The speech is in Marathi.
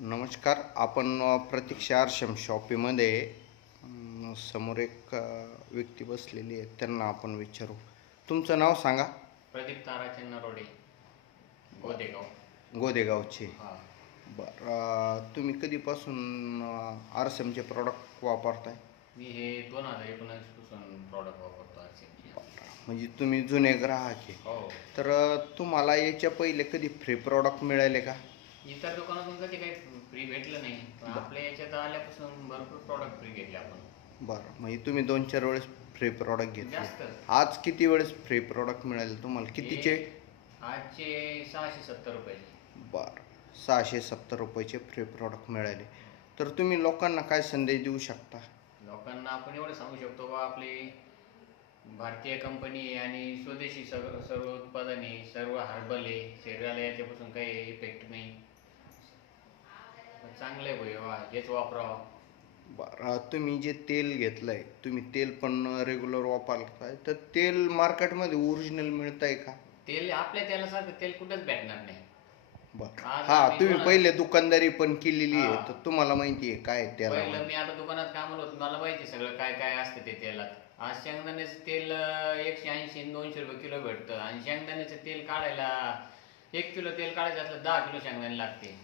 नमस्कार. आपण प्रतीक्षा आरशम शॉपीमध्ये समोर एक व्यक्ती बसलेली आहे, त्यांना आपण विचारू. तुमचं नाव सांगा. प्रदीप ताराचंद नरोडे, गोदेगाव. गोदेगावचे. हा. बरं. तुम्ही कधीपासून आरशमचे प्रॉडक्ट वापरताय? मी हे 2019 पासून प्रॉडक्ट वापरतो आरसीएमचे. म्हणजे तुम्ही जुने ग्राहक आहे. हो. तर तुम्हाला याच्या पहिले कधी फ्री प्रॉडक्ट मिळाले का? इतर दुकानातून कधी काही फ्री भेटलं नाही, पण आपल्या याच्यात आल्यापासून भरपूर प्रॉडक्ट फ्री घेतले आपण. बरं, म्हणजे तुम्ही 2-4 वेळेस फ्री प्रॉडक्ट घेतले. जास्त. आज किती वेळेस फ्री प्रॉडक्ट मिळाले तुम्हाला? कितीचे? आजचे 670 रुपये. बरं, 670 रुपयाचे फ्री प्रॉडक्ट मिळाले. तर तुम्ही लोकांना काय संदेश देऊ शकता? लोकांना आपण एवढं सांगू शकतो बा, आपली भारतीय कंपनी आहे आणि स्वदेशी सर्व उत्पादने, सर्व हर्बल आहे, शरीराला याच्यापासून काही इफेक्ट नाही. चांगलं आहे भाई, हेच वापरावं. बरं, तुम्ही जे तेल घेतलं आहे, तुम्ही तेल पण रेग्युलर वापरताय, तर तेल मार्केटमध्ये ओरिजिनल मिळत आहे का? तेल आपल्या तेलासारखं तेल कुठंच भेटणार नाही. बरं. हां, तुम्ही पहिले दुकानदारी पण केलेली आहे, तर तुम्हाला माहिती आहे काय पहिलं त्याला. मी आता दुकानात कामाला होतो, मला माहिती सगळं काय काय असतं ते तेलात. आज शेंगदाण्याचं तेल 180-200 रुपये किलो भेटतं, आणि शेंगदाण्याचं तेल काढायला 1 किलो तेल काढायचं असलं 10 किलो शेंगदाणे लागते.